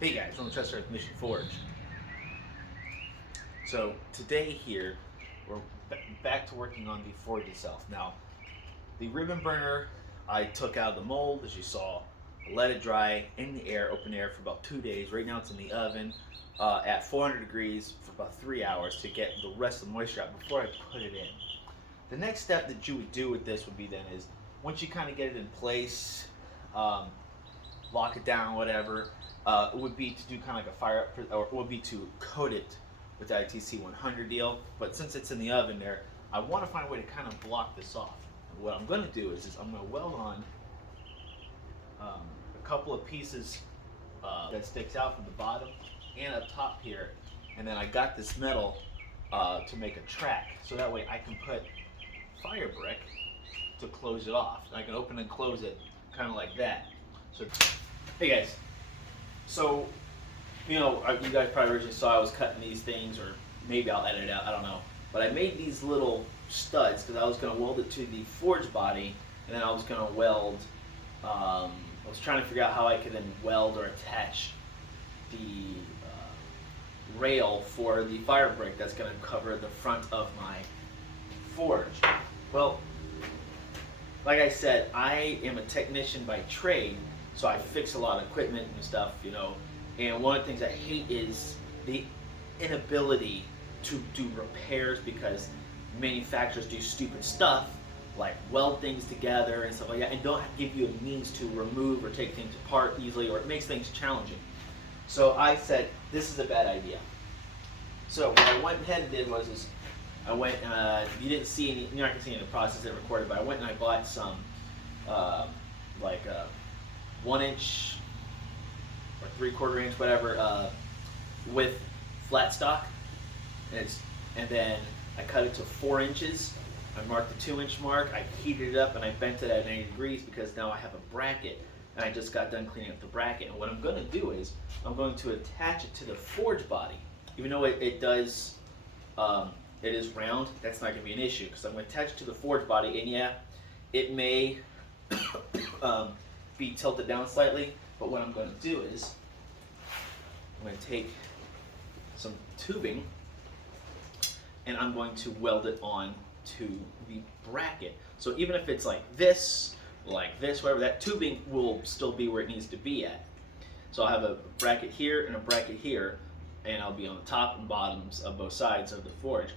Hey guys, I'm the Trust Earth Mission Forge. So today here, we're back to working on the forge itself. Now, the ribbon burner I took out of the mold, as you saw. I let it dry in the air, open air, for about 2 days. Right now it's in the oven at 400 degrees for about 3 hours to get the rest of the moisture out before I put it in. The next step that you would do with this would be then is, once you kind of get it in place, lock it down, whatever, it would be to do kind of like a fire, or it would be to coat it with the ITC 100 deal. But since it's in the oven there, I want to find a way to kind of block this off. And what I'm going to do is I'm going to weld on a couple of pieces that sticks out from the bottom and up top here, and then I got this metal to make a track, so that way I can put fire brick to close it off. And I can open and close it kind of like that. So, hey guys, so you guys probably originally saw I was cutting these things, or maybe I'll edit it out, I don't know. But I made these little studs because I was going to weld it to the forge body, and then I was going to weld, I was trying to figure out how I could then weld or attach the rail for the fire brick that's going to cover the front of my forge. Well, like I said, I am a technician by trade, so I fix a lot of equipment and stuff, and one of the things I hate is the inability to do repairs, because manufacturers do stupid stuff like weld things together and stuff like that, and don't give you a means to remove or take things apart easily, or it makes things challenging. So I said, this is a bad idea. So what I went ahead and did was I went, you didn't see any, you're not gonna see any of the process that recorded, but I went and I bought some, like 1 inch or 3/4 inch, whatever, with flat stock, and then I cut it to 4 inches. I marked the 2 inch mark, I heated it up, and I bent it at 90 degrees because now I have a bracket, and I just got done cleaning up the bracket. And what I'm gonna do is, I'm going to attach it to the forge body. Even though it does, it is round, that's not going to be an issue, because I'm going to attach it to the forge body, and yeah, it may be tilted down slightly, but what I'm going to do is, I'm going to take some tubing, and I'm going to weld it on to the bracket. So even if it's like this, whatever, that tubing will still be where it needs to be at. So I'll have a bracket here and a bracket here, and I'll be on the top and bottoms of both sides of the forge.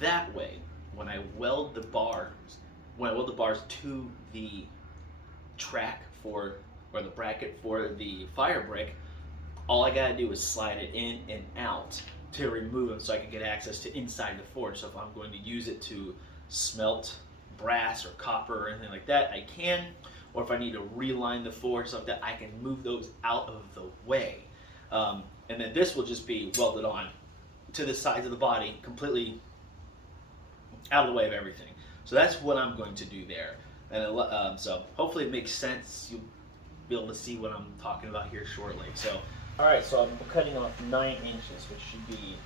That way, when I weld the bars to the track or the bracket for the fire brick, all I gotta do is slide it in and out to remove them, so I can get access to inside the forge. So if I'm going to use it to smelt brass or copper or anything like that, I can. Or if I need to reline the forge, stuff like that, I can move those out of the way. And then this will just be welded on to the sides of the body, completely out of the way of everything. So that's what I'm going to do there. And so hopefully it makes sense. You'll be able to see what I'm talking about here shortly. So, all right, so I'm cutting off 9 inches, which should be.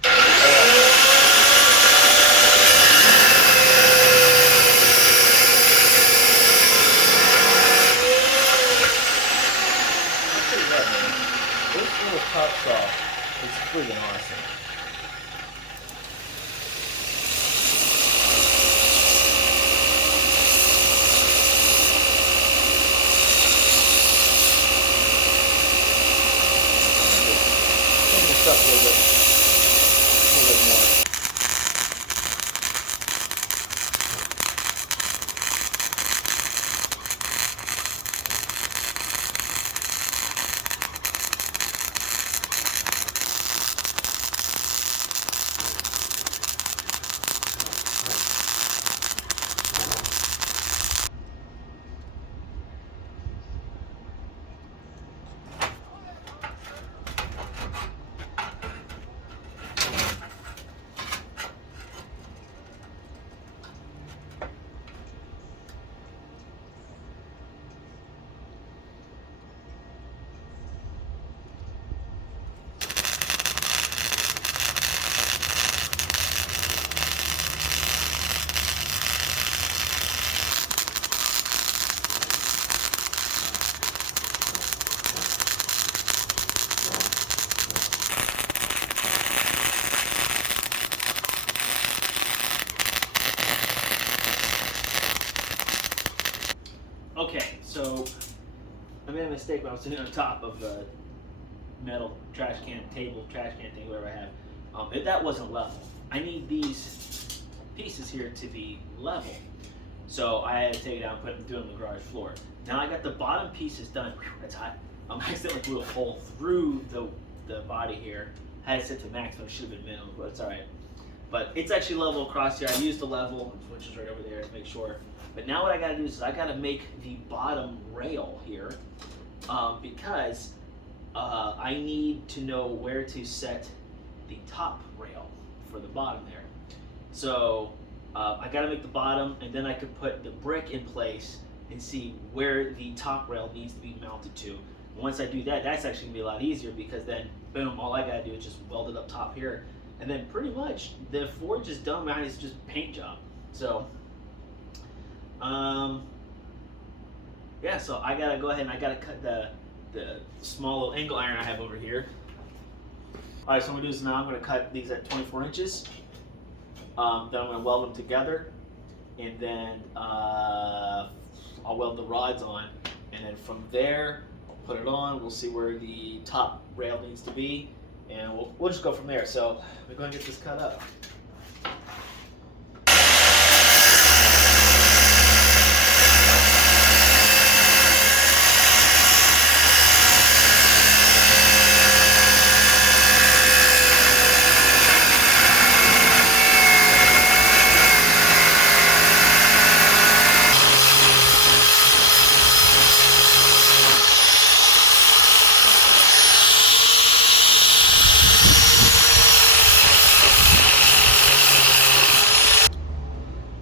This little top saw is friggin' awesome. Clean this up a little bit more. Okay, so I made a mistake when I was sitting on top of the metal trash can table, trash can thing, whatever I have. That wasn't level. I need these pieces here to be level. So I had to take it out and put them on the garage floor. Now I got the bottom pieces done. Whew, that's hot. I accidentally blew a hole through the body here. Had it set to maximum, should have been minimum, but it's alright. But it's actually level across here. I used the level, which is right over there to make sure. But now what I gotta do is I gotta make the bottom rail here because I need to know where to set the top rail for the bottom there. So I gotta make the bottom, and then I could put the brick in place and see where the top rail needs to be mounted to. Once I do that, that's actually gonna be a lot easier because then, boom, all I gotta do is just weld it up top here. And then pretty much the forge is done, man. It's just paint job. So, yeah, so I gotta go ahead and I gotta cut the small little angle iron I have over here. All right, so I'm gonna do this now. I'm gonna cut these at 24 inches. Then I'm gonna weld them together, and then I'll weld the rods on, and then from there, I'll put it on. We'll see where the top rail needs to be, and we'll just go from there. So we're going to get this cut up.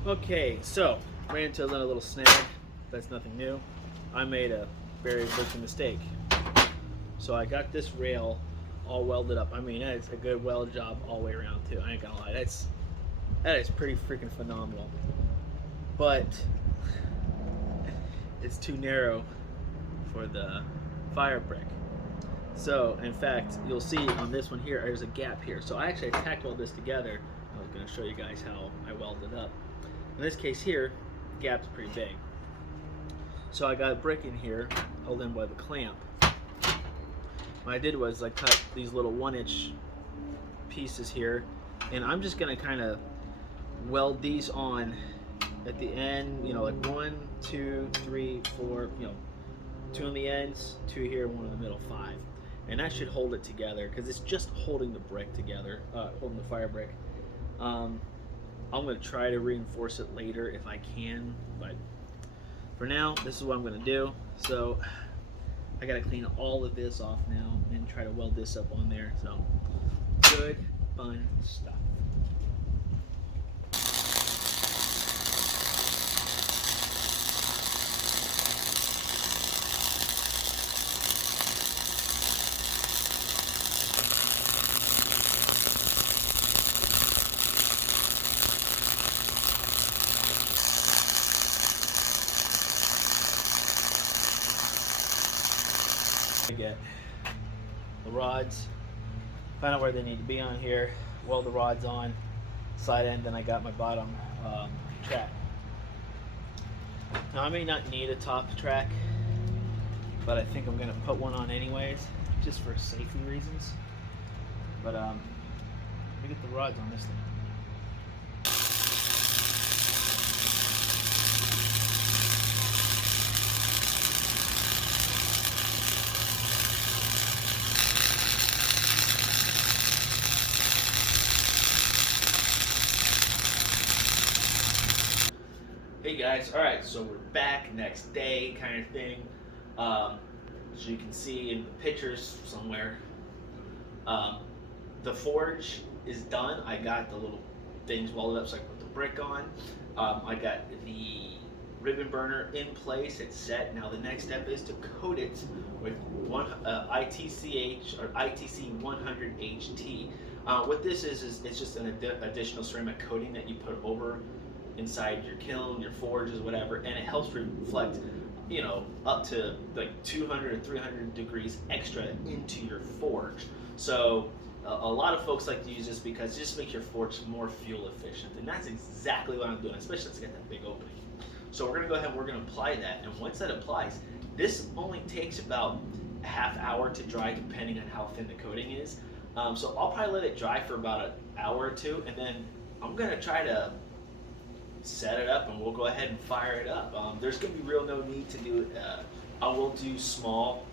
Okay, so ran into another little snag. That's nothing new. I made a very big mistake. So I got this rail all welded up. I mean, that's a good weld job all the way around too. I ain't gonna lie, that is pretty freaking phenomenal. But it's too narrow for the fire brick. So in fact, you'll see on this one here, there's a gap here. So I actually tacked all this together. I was gonna show you guys how I welded it up. In this case here, the gap's pretty big. So I got a brick in here, held in by the clamp. What I did was I cut these little 1-inch pieces here, and I'm just gonna kind of weld these on at the end, you know, like 1, 2, 3, 4, you know, 2 on the ends, 2 here, 1 in the middle, 5. And that should hold it together because it's just holding the brick together, holding the fire brick. I'm going to try to reinforce it later if I can, but for now, this is what I'm going to do. So I got to clean all of this off now and try to weld this up on there. So good, fun stuff. Get the rods, find out where they need to be on here, weld the rods on, side end, then I got my bottom track. Now I may not need a top track, but I think I'm going to put one on anyways, just for safety reasons. But let me get the rods on this thing. Hey guys, alright, so we're back, next day kind of thing. So you can see in the pictures somewhere, the forge is done. I got the little things welded up so I can put the brick on. I got the ribbon burner in place, it's set. Now the next step is to coat it with ITCH or ITC 100 HT. What this is it's just an additional ceramic coating that you put over inside your kiln, your forges, whatever, and it helps reflect, you know, up to like 200 or 300 degrees extra into your forge. So a lot of folks like to use this because it just makes your forge more fuel efficient, and that's exactly what I'm doing, especially since it's got that big opening. So we're gonna go ahead and we're gonna apply that. And once that applies, this only takes about a half hour to dry depending on how thin the coating is. So I'll probably let it dry for about an hour or two, and then I'm gonna try to set it up and we'll go ahead and fire it up. There's gonna be real no need to do it. I will do small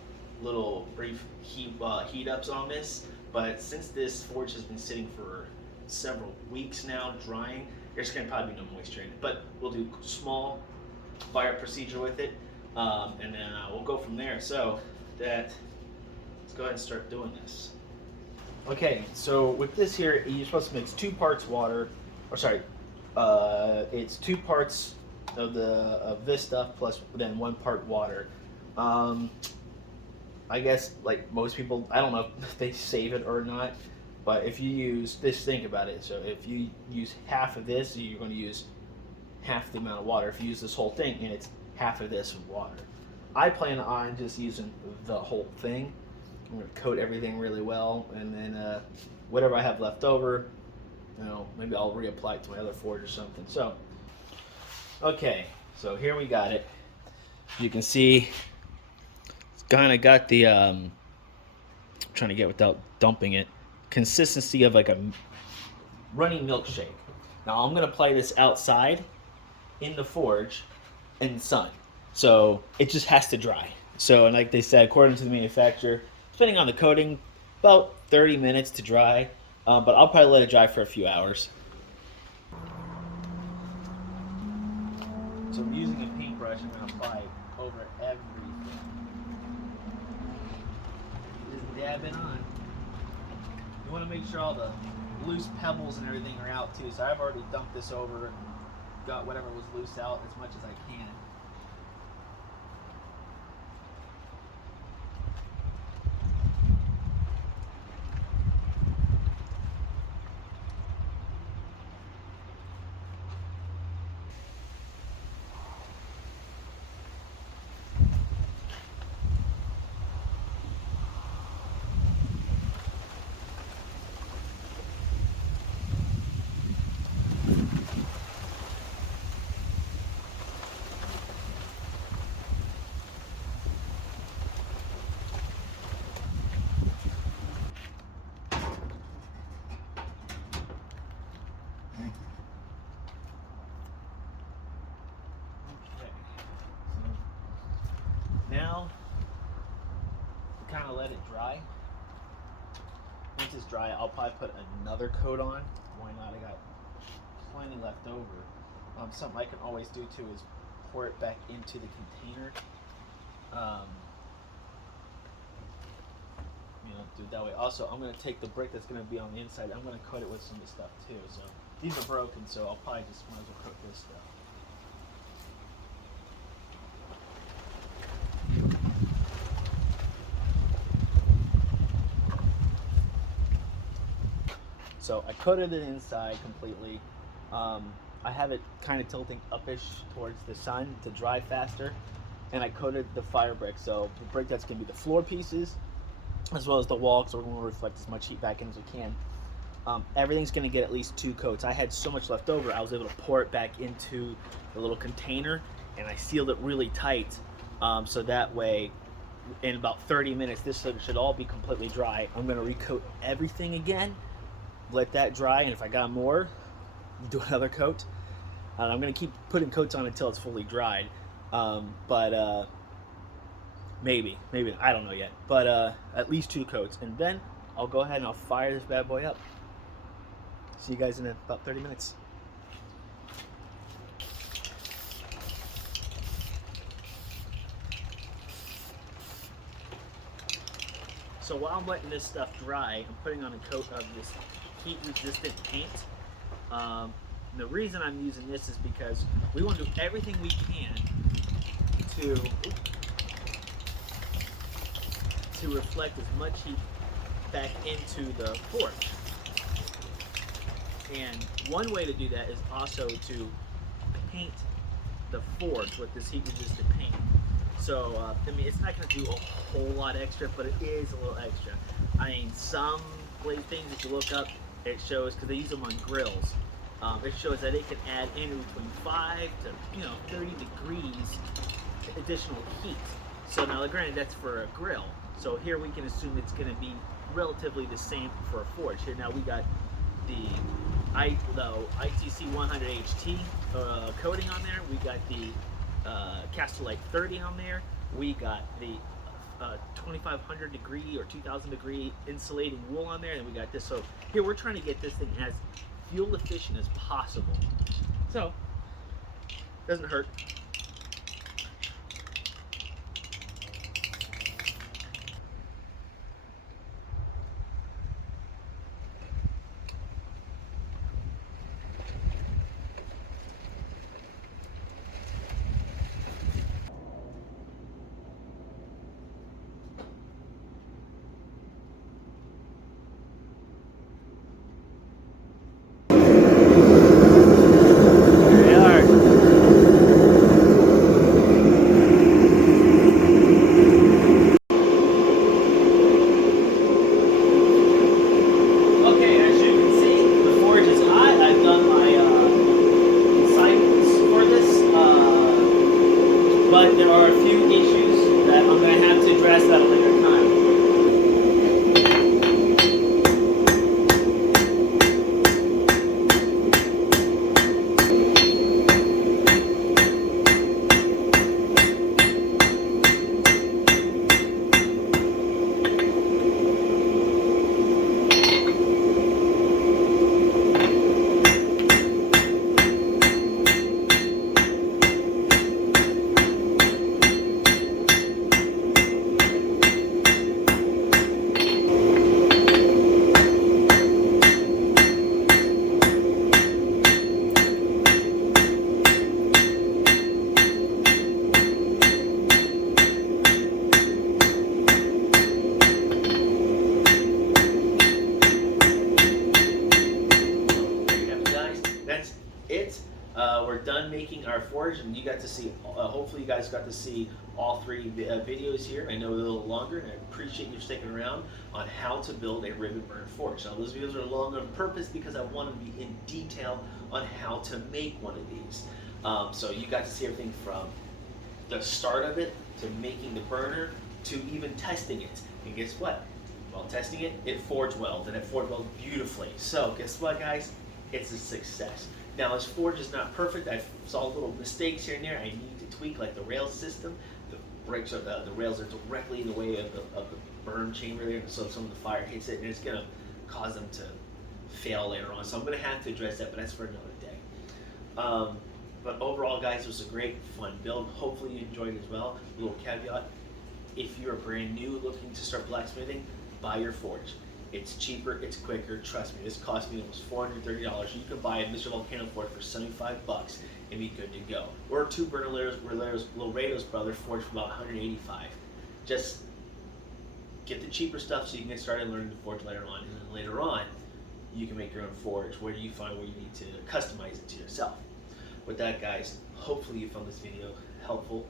little brief heat ups on this, but since this forge has been sitting for several weeks now drying, there's gonna probably be no moisture in it, but we'll do small fire procedure with it, and then we'll go from there. So let's go ahead and start doing this. Okay, so with this here, you're supposed to mix 2 parts water, or sorry, it's 2 parts of this stuff plus then 1 part water. I guess like most people, I don't know if they save it or not, but if you use this, think about it. So if you use half of this, you're going to use half the amount of water. If you use this whole thing, and it's half of this water. I plan on just using the whole thing. I'm going to coat everything really well, and then whatever I have left over, maybe I'll reapply it to my other forge or something. So, okay, so here we got it. You can see it's kind of got the, I'm trying to get without dumping it, consistency of like a runny milkshake. Now I'm going to apply this outside in the forge in the sun. So it just has to dry. So, and like they said, according to the manufacturer, depending on the coating, about 30 minutes to dry, but I'll probably let it dry for a few hours. So I'm using a paintbrush, I'm going to apply it over everything. Just dab it on. You want to make sure all the loose pebbles and everything are out too. So I've already dumped this over and got whatever was loose out as much as I can. Now, kind of let it dry. Once it's dry, I'll probably put another coat on. Why not? I got plenty left over. Something I can always do too is pour it back into the container. Do it that way. Also, I'm going to take the brick that's going to be on the inside. I'm going to coat it with some of the stuff too. So these are broken, so I'll probably just might as well coat this stuff. So I coated it inside completely. I have it kind of tilting upish towards the sun to dry faster. And I coated the fire brick. So the brick that's going to be the floor pieces, as well as the wall, because we're going to reflect as much heat back in as we can. Everything's going to get at least 2 coats. I had so much left over, I was able to pour it back into the little container, and I sealed it really tight. So that way, in about 30 minutes, this should all be completely dry. I'm going to recoat everything again, let that dry, and if I got more, do another coat. And I'm going to keep putting coats on until it's fully dried. Maybe, I don't know yet. But at least 2 coats. And then I'll go ahead and I'll fire this bad boy up. See you guys in about 30 minutes. So while I'm letting this stuff dry, I'm putting on a coat of this heat-resistant paint. The reason I'm using this is because we want to do everything we can to reflect as much heat back into the forge. And one way to do that is also to paint the forge with this heat-resistant paint. So, I mean, it's not going to do a whole lot extra, but it is a little extra. I mean, some things, if you look up, it shows, because they use them on grills, It shows that it can add anywhere between 5 to 30 degrees additional heat. So now, granted, that's for a grill. So here we can assume it's going to be relatively the same for a forge. Here now we got the ITC 100 HT coating on there. We got the Castellite 30 on there. We got the 2500 degree or 2000 degree insulating wool on there, and we got this. So here we're trying to get this thing as fuel efficient as possible. So doesn't hurt. But there are a few issues that I'm going to have to address at a later time. That's it. We're done making our forge, and you got to see. Hopefully, you guys got to see all three videos here. I know they're a little longer, and I appreciate you sticking around on how to build a rivet burn forge. Now, those videos are long on purpose because I want to be in detail on how to make one of these. So you got to see everything from the start of it to making the burner to even testing it. And guess what? While testing it, it forged welded, and it forged welded beautifully. So guess what, guys? It's a success. Now, this forge is not perfect. I saw little mistakes here and there. I need to tweak, like the rail system. The brakes are the rails are directly in the way of the burn chamber there, so some of the fire hits it, and it's gonna cause them to fail later on. So I'm gonna have to address that, but that's for another day. But overall, guys, it was a great, fun build. Hopefully you enjoyed it as well. A little caveat: if you're brand new looking to start blacksmithing, buy your forge. It's cheaper, it's quicker, trust me. This cost me almost $430. You can buy a Mr. Volcano forge for 75 bucks and be good to go. Or two burner Laredo's brother forge for about 185. Just get the cheaper stuff so you can get started learning to forge later on. And then later on, you can make your own forge where you find where you need to customize it to yourself. With that, guys, hopefully you found this video helpful.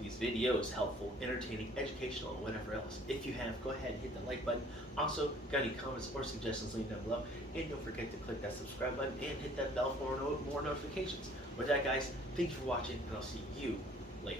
These videos helpful, entertaining, educational, and whatever else. If you have, go ahead and hit the like button. Also, got any comments or suggestions, leave them down below. And don't forget to click that subscribe button and hit that bell for more notifications. With that, guys, thanks for watching, and I'll see you later.